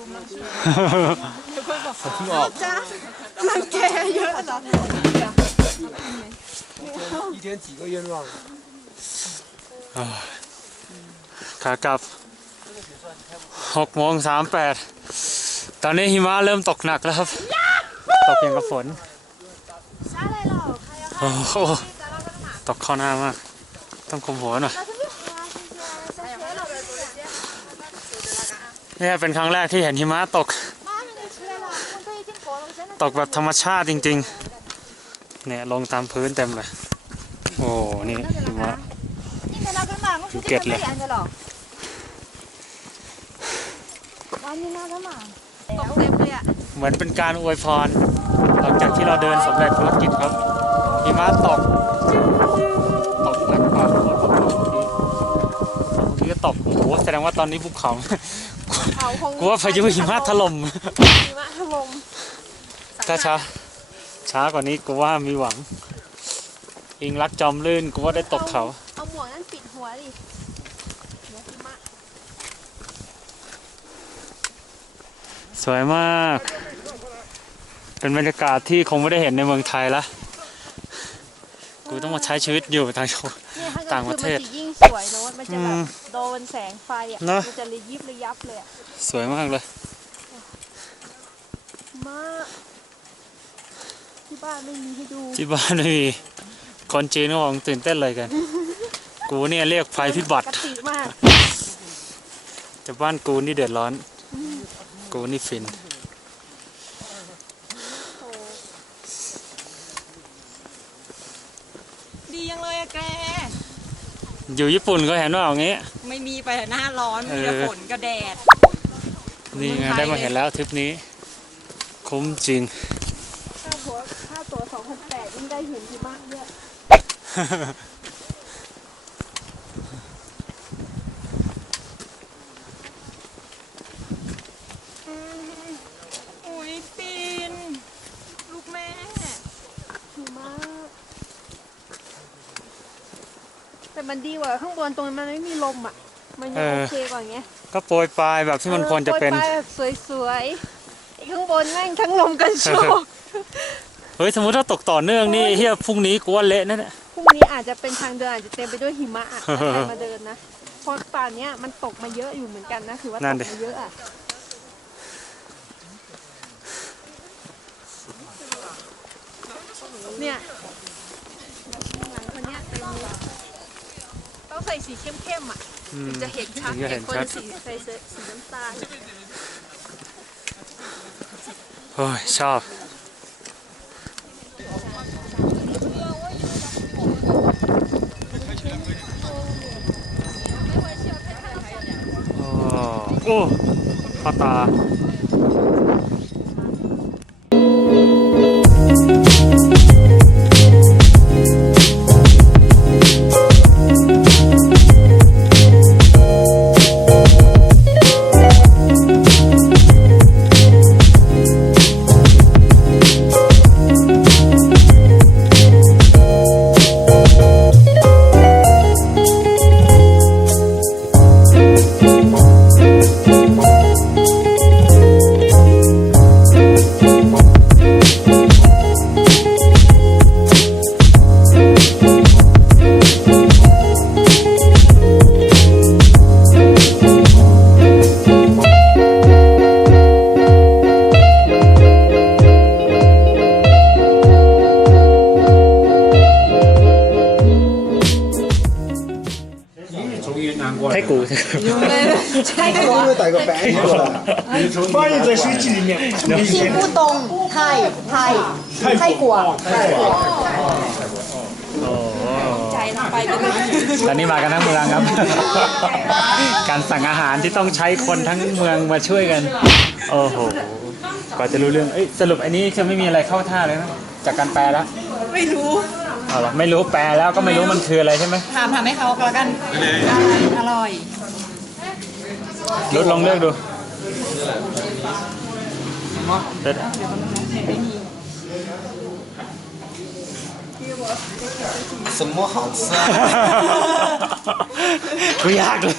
สี แกซูมหิมะเนี่ยอย่าไปซูมมันสิ ออก จ้ามันแกเยอะเหรอ 一天几个愿望？ ขากลับหกโมงสามแปดตอนนี้หิมะเริ่มตกหนักแล้วครับ ตกอย่างกับฝน ช้าเลยเหรอใครอะ โอ้โหตกเข้าหน้ามาก ต้องคุมหัวหน่อย เนี่ยเป็นครั้งแรกที่เห็นหิมะตก ตกแบบธรรมชาติจริง ๆ เนี่ยลงตามพื้นเต็มเลย โอ้ นี่หิมะภูเก็ตเลยวันนี้น่าจะมาตกเต็มเลยเหมือนเป็นการอวยพร หลังจากที่เราเดินสำเร็จภารกิจครับหิมะตก ตกหนักกว่าเมื่อกี้ก็ตก โอ้โห แสดงว่าตอนนี้ภูเขา เขาคงกูว่าพายุหิมะถล่มหิมะถล่มถ้าช้า ช้ากว่านี้กูว่ามีหวัง อิงรักจอมลื่นกูว่าได้ตกเขา เอาหมวกนั้นปิดหัวดิเดี๋ยวหิมะสวยมาก เป็นบรรยากาศที่คงไม่ได้เห็นในเมืองไทยละ กูต้องมาใช้ชีวิตอยู่ต่างจังหวัดเนี่ยถ้าต่างประเทศมันจะยิ่ง สวยเนอะมันจะแบอืบมโดนแสงไฟอะเนอะ มันจะระยิบระยับเลยอะสวยมากเลย มากที่บ้านไม่มีให้ดูที่บ้านไม่มีคนจีนก็บอกตื่นเต้นเลยกัน กูเนี่ยเรียกภัยพิบัปติ กติมาก แต่บ้านกูนี่เดือดร้อน กูนี่ฟิน ดียังเลยอะแก อยู่ญี่ปุ่นก็เห็นว่าอย่างงี้ ไม่มีไปแต่หน้าร้อน มีแต่เออฝนกับแดด นี่ไงเมืองไทยได้มาเห็นแล้วทริปนี้ คุ้มจริงค่าตัวค่าตัวสองพันแปดยิ่งได้เห็นหิมะเยอะ อุ้ยปินลูกแม่ หิมะ แต่มันดีกว่าข้างบนตรงนั้นมันไม่มีลมอะ มันยังเออโอเคกว่าไงก็โปรยปลายแบบที่มันควรจะเป็นโปรยปลายแบบสวยๆไอ้ข้างบนแม่งทั้งลมกันโชกเฮ้ยสมมติถ้าตกต่อเนื่องนี่เฮียพรุ่งนี้กูว่าเละแน่พรุ่งนี้อาจจะเป็นทางเดินอาจจะเต็มไปด้วยหิมะอะถ้าใครมาเดินนะเพราะป่านเนี้ยมันตกมาเยอะอยู่เหมือนกันนะถือว่าตกมาเยอะอะเนี่ยหลังคนเนี้ยเต็มเลยต้องใส่สีเข้มๆอะๆอืมจะเห็นชัดถึงจะเห็เห็นนคนชัดสีใส่เสื้อสีน้ำตาลโอ้ยชอบโอ้โอ้เข้าตา 翻译在手机里面。听不懂泰泰泰国泰国。 ใจเราไปกันเลย ตอนนี้มากันทั้งเมืองครับ การสั่งอาหารที่ต้องใช้คนทั้งเมืองมาช่วยกัน โอ้โห กว่าจะรู้เรื่อง เอ้ยสรุปอันนี้จะไม่มีอะไรเข้าท่าเลยนะ จากการแปลแล้ว ไม่รู้ เอาเหรอไม่รู้แปลแล้วก็ไม่รู้มันคืออะไรใช่ไหม ถามถามให้เขาก็แล้วกัน อร่อย รุดลองเลือกดู เด็ด 什么好吃啊？ กูยากเลย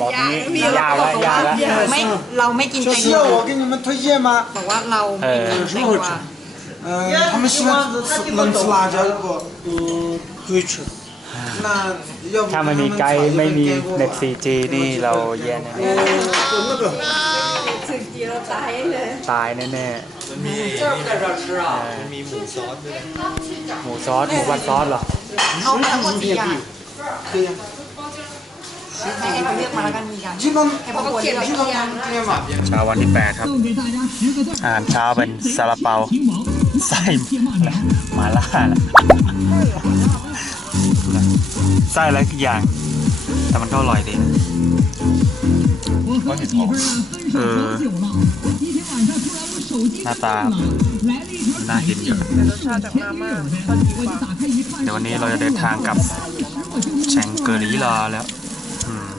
บอกนี้ยาวแล้วยาวแล้ว ไม่เราไม่กิน 这 แตง 需 ก 要 วา 我给你们推荐吗？ บอกว่าเราไม่กินแตงกวา 嗯，他们喜欢吃能吃辣椒的不？嗯，可以吃。 ถ้ามันมีไกด์ไม่มีเน็ต 4G นี่เราแย่แน่ถึงจีเราตายเลยตายแน่แน่มีหมูซอสหมูซอสหมูวัดซอสเหรอเอามาทั้งหมดสี่อยังให้เขาเลือกมาแล้วกันมีกันเช้าวันที่ 8 ครับ อาารเช้าเป็นซาลาเปาใส่หมาล่านะ ไส้อะไรทุกอย่าง แต่มันก็อร่อยดีนะเออหน้าตาน่ากินอยู่รสชาติจากมาม่าก็ดีกว่าเดี๋ยววันนี้เราจะเดินทางกลับแชงเกอรีลาแล้วอืม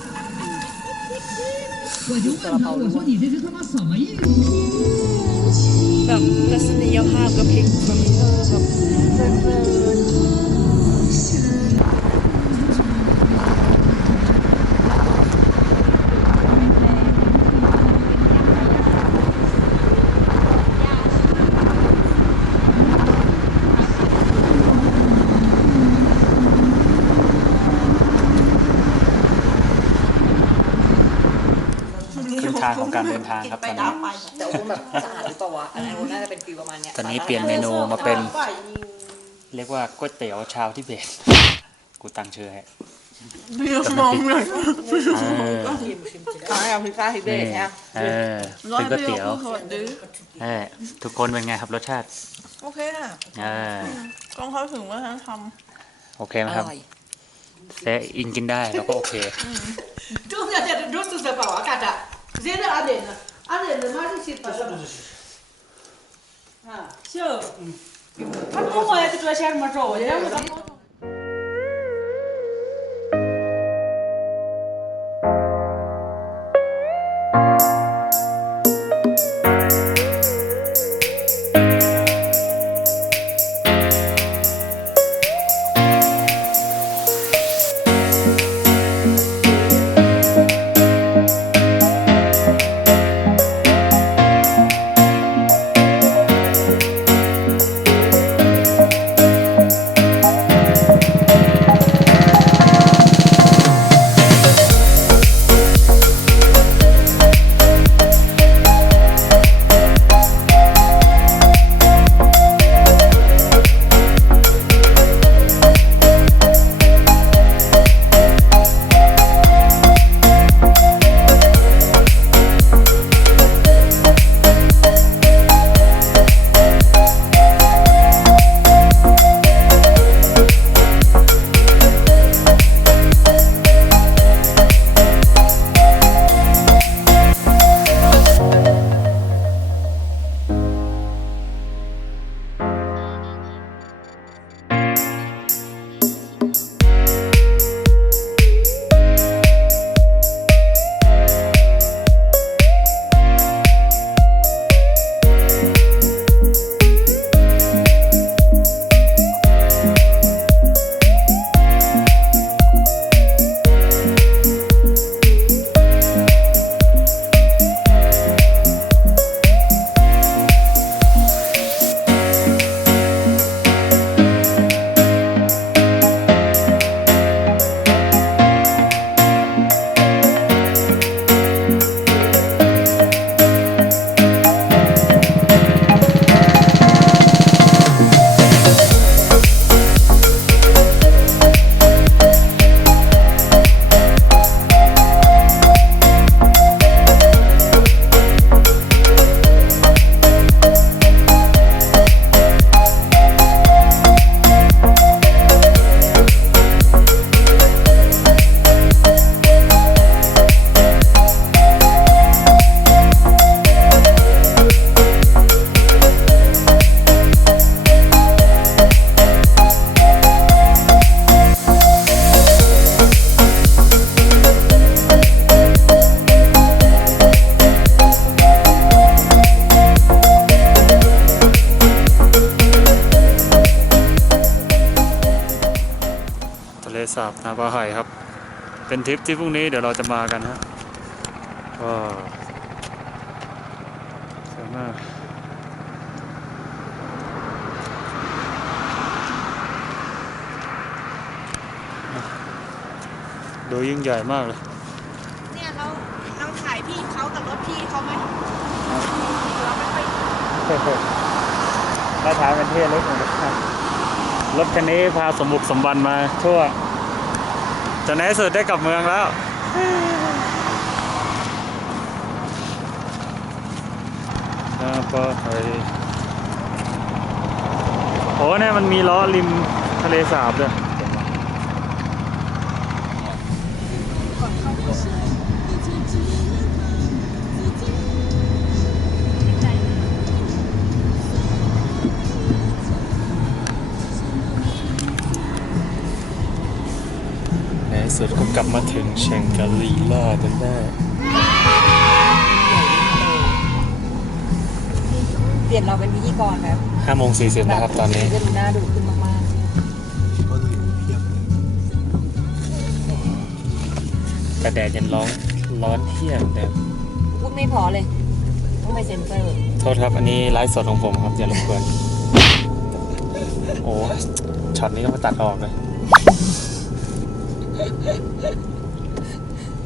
แบบทัศนียภาพก็เพลงแบบเออแบบเพลิน ครึ่งทางของก ครับตอนนี้ แต่โอ้แบบสะอาดหรือเปล่าวะอันนั้น่าจะเป็นฟิวประมาณเนี้ยตอนนี้เปลี่ยนเมนูมาเป็น เรียกว่าก๋วยเตี๋ยวชาวทิเบต กูตั้งชื่อให้เรียมองเลยเออชิมชิมชิมขายอเมริกาทิเบตนฮะเเป็นก๋วยเตี๋ยวเออทุกคนเป็นไงครับรสชาติ โอเคนะเออต้องเขาถึงว่าทั้งทำโอเคไหมครับแต่อินกินได้แล้วก็โอเคดูเนี่ยจะรู้สึกเปล่าอากาศอะเสียเรื่องอเด่นอะ 他在那马上去发现了。行。他不我也得做些什么着我 สาบนาบาไห่ครับ เป็นทริปที่พรุ่งนี้เดี๋ยวเราจะมากันฮะว้าวสวยมากดูยิ่งใหญ่มากเลย เนี่ยเราเราถ่ายพี่เขากับรถพี่เขาไหมเราไม่ค่อยมาถามกันเท่รถของรถครับรถคันนี้พาสมบุกสมบันมาทั่ว จะในสุดได้กลับเมืองแล้วน่าปอไทยโอ้เนี่ยมันมีล้อริมทะเลสาบด้วย ก็กลับมาถึงเชงกาลีลาจนได้เปลี่ยนเราเป็นพิธีกรแบบ5โมง40นะครับตอนนี้ จะดูน่าดูขึ้นมากแต่แดดยังร้อนร้อนเที่ยงแต่ๆพูดไม่พอเลย ต้องไปเซ็นเซอร์โทษครับอันนี้ไลฟ์สดของผมครับอย่ารบกวนโอ้ช็อตนี้ต้องมาตัดออกเลย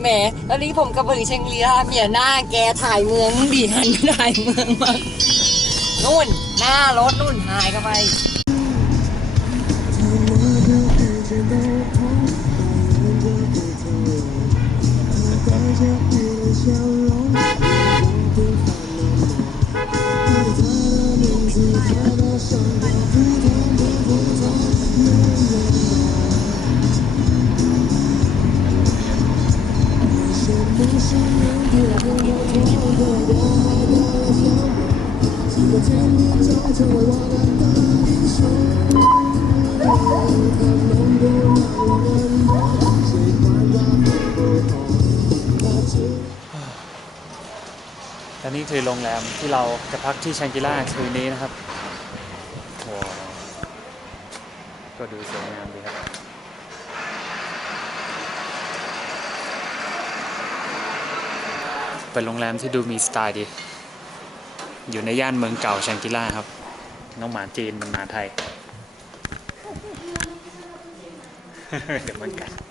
แหมตอนนี้ผมกับเบิงเชงลีลาเมียหน้าแกถ่ายเมืองดีหันไปถ่ายเมืองมากนู่น หน้ารถนู่นหายเข้าไป และนี่คือโรงแรมที่เราจะพักที่ชังกิล่าคืนนี้นะครับว้าวก็ดูสวยงามดีครับ เป็นโรงแรมที่ดูมีสไตล์ดี อยู่ในย่านเมืองเก่าชังกิล่าครับ น้องหมาจีนมันหมาไทย เดี๋ยวมันกัด